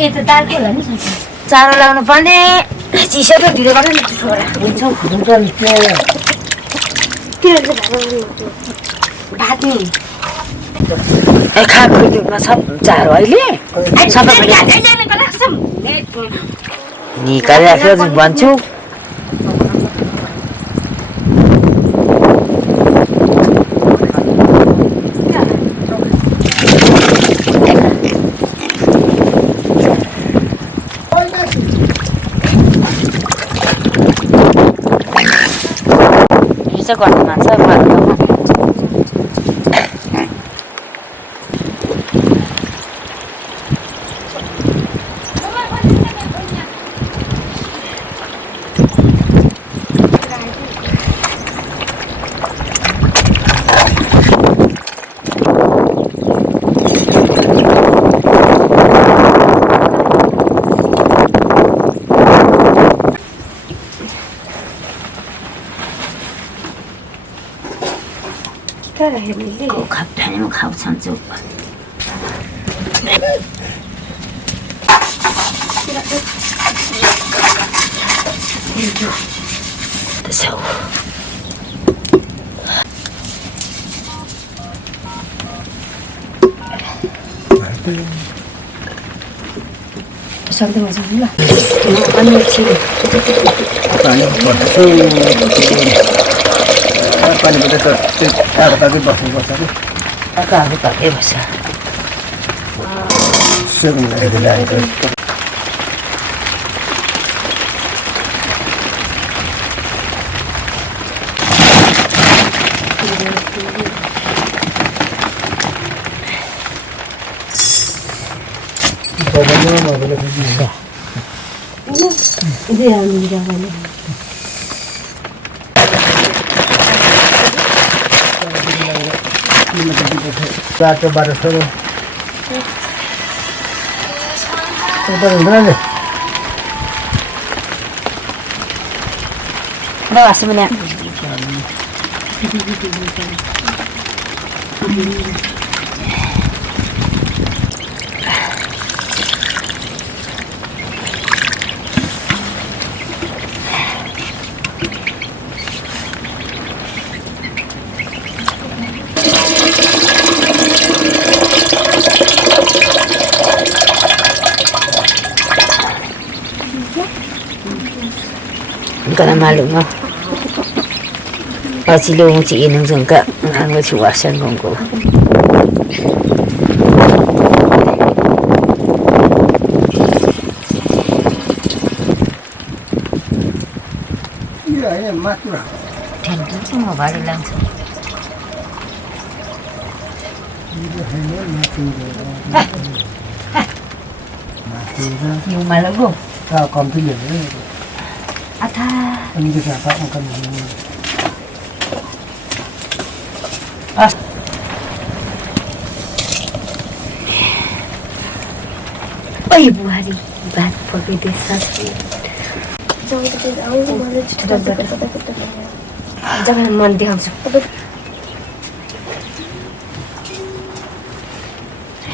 ए त दालको होला नि चारो लाउनु पर्ने चिसो त ढिलो गर्नु नि छोरा हुन्छ भात नि ए खाएको दुधमा सब चारो अहिले निकालिराख्यो भन्छु गर्नु मान्छ खाप्ठानेमा खाउँछन् चुप सक्दैमा छ ल पानी बस्नुपर्छ कि काकाहरू पाकै बस्छ बाटो बाटो छोरो बाबा सुमल्या Kalau malu mah, pasti lu mesti inang sangka ngang cuasan kongko. Iya, ini mati lah. Tentu semua balik langsung. Iya, ini mati. Mati lah. Yung malago. Kau komplain ni. Ata. Ini kita tak makan ini. As. Oh ibu hari bahan pergi desa sih. Jangan mandi hamsa.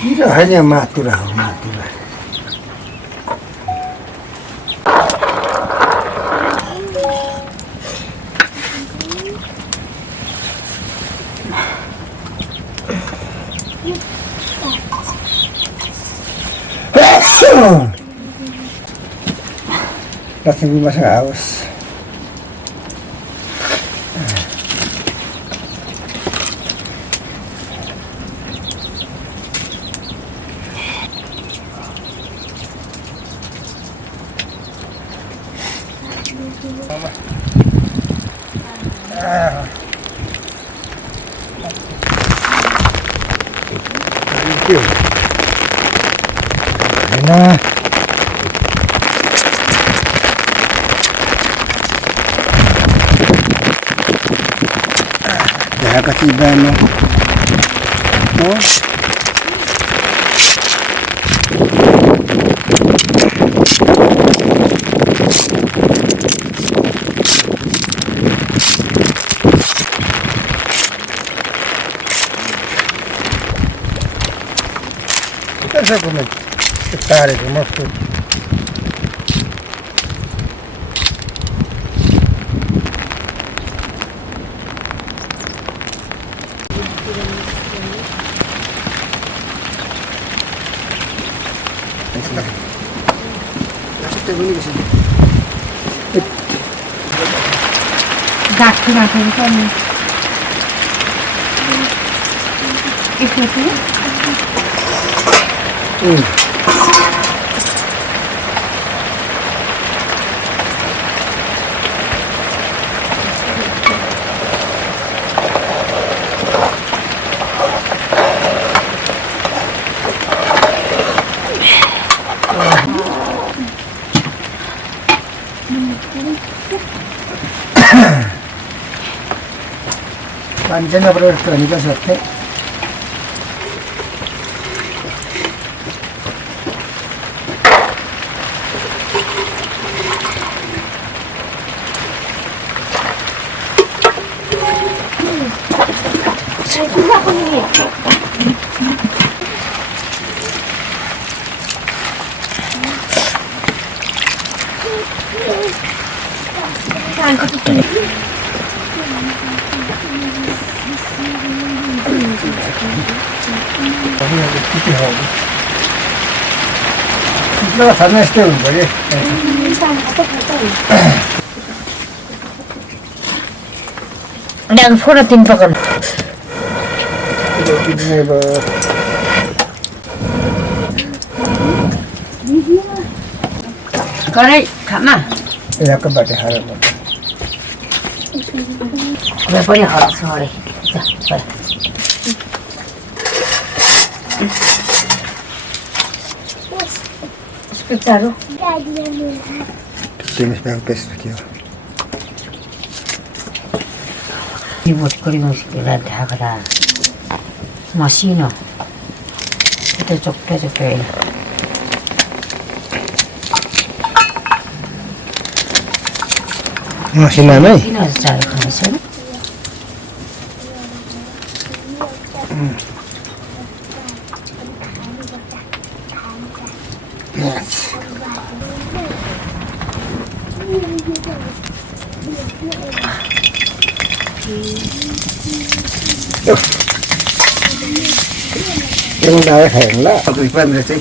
Iya, hanya mati lah, mati lah. Pasti masih haus. Nah, dah ketiban no. Oh. Kita saya komen. तारेको मस्तो गाठो राखेको छ नि यसमा चाहिँ पानी चाहिँ नपरेको जस्तो हुन्छ सबै खाना यस्तै हुन्छ कि Đang phút là tin vào gần. Có đấy, khám à? यहाँ को बाटे हारा Về phố nhà họ rồi. Rồi. Espetaram. Temos para o peso aqui, ó. Đi một cái gì là đã cái là machine nó cái chụp cái Machine này cái nó dài không sao Yung nakaheng la. Pag-ipan na siya.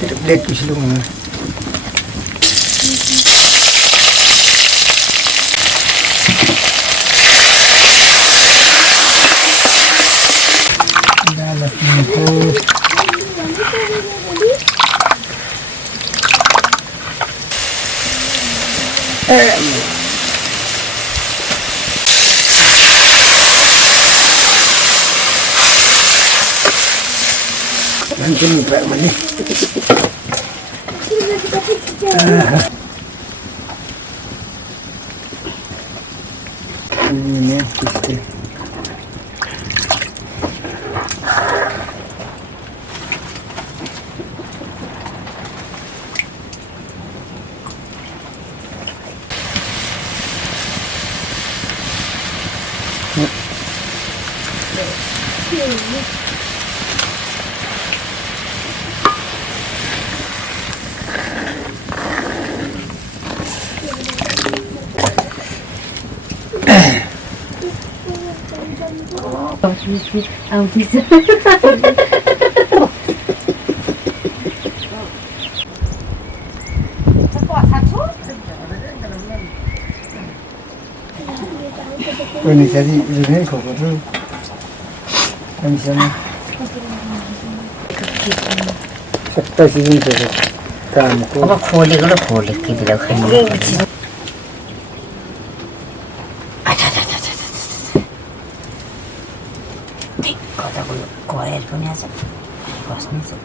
Update ko sila mga. Dalat mo po. Nanti muka mana? Ini pasti. Ini jadi ini kok tu. Kami sana. Sekta sini tu. Kamu ko. Apa kholi cái gì đâu khai Korea punya sih, kosnya sih,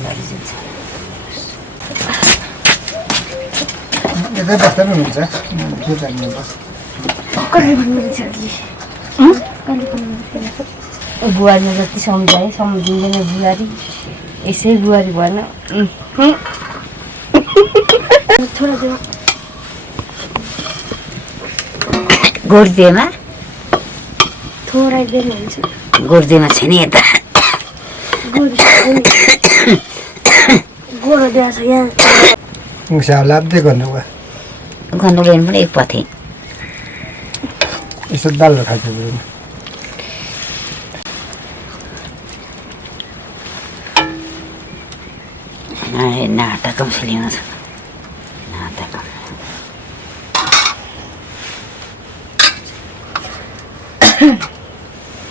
dari situ. Kita pasti menurut kita ni pas. Kan menurut saya. Kan menurut. Buahnya berarti sambil buari. Ese buari buana. Thoda deh. Gordema? Thoda deh nanti. Gordema sini ada. Gordema. प्याज यहाँ मुसा लाप्दै गर्नु भयो गर्नु गयो भने एक पथे यसो दाल खान्छ बरु नाटा कम से ल्याउँछ नाटा कम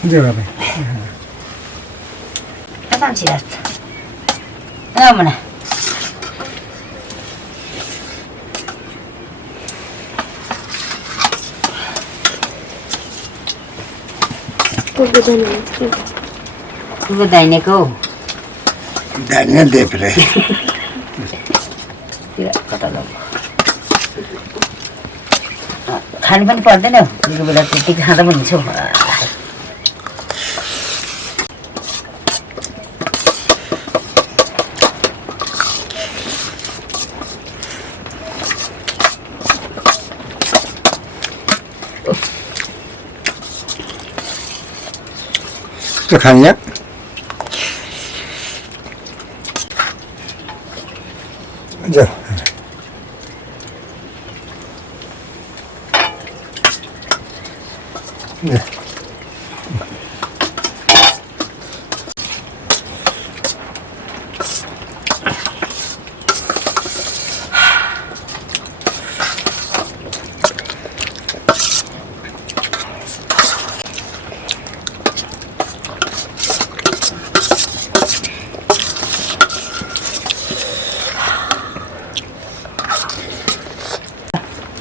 जो भाइ कता छिरात रामना को दाइनेको धान्य देप्रे कता ल खानु पनि पर्दैन कोही बेला त्यति खाँदा पनि हुन्छ त्यो खानिया जा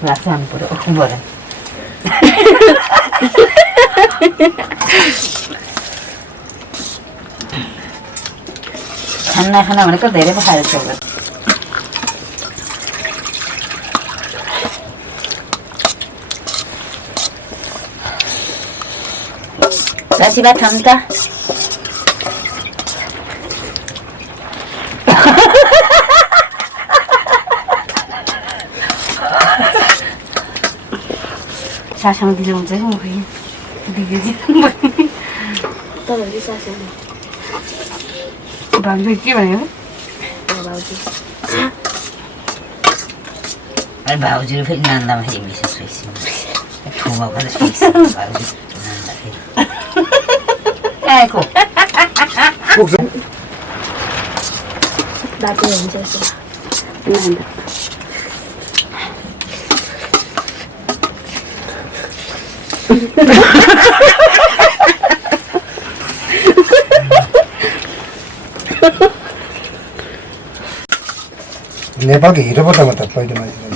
राख्नु पर्यो बरु खाना खाना भनेको धेरै पो खाएर छ आशीर्वाद खानु त सासमा दिनु हुन्छ कि म तपाईँहरू सासुले भाउजू के भन्यो भाउजू अरे भाउजूले फेरि नान्दामा फेरि मिसेस ठुमा पनि भाउजू नान्दाखेरि आएको बाटो हुन्छ यसो नेपालको हिरो पो त म त पहिलो मान्छे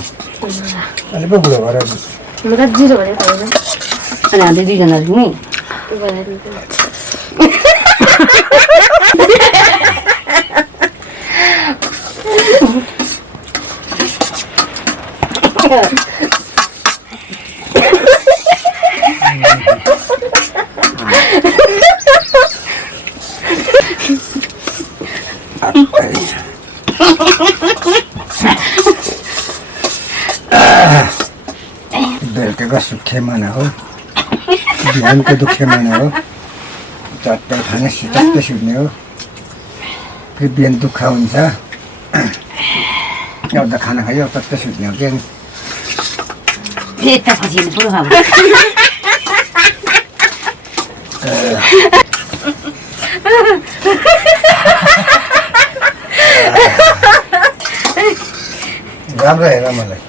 अहिले पो बुढो भएर म त जिरो भनेर खाँदैन अनि हामी दुईजना नि बेलुकाको सुखे माना हो बिहानको दुखे माना हो चट्टै खाने चट्टै सुत्ने हो फेरि बिहान दुःख हुन्छ एउटा खाना खायो चट्टै सुत्ने हो बिहान यता पछि पुरो खाऊ राम्रो हेर मलाई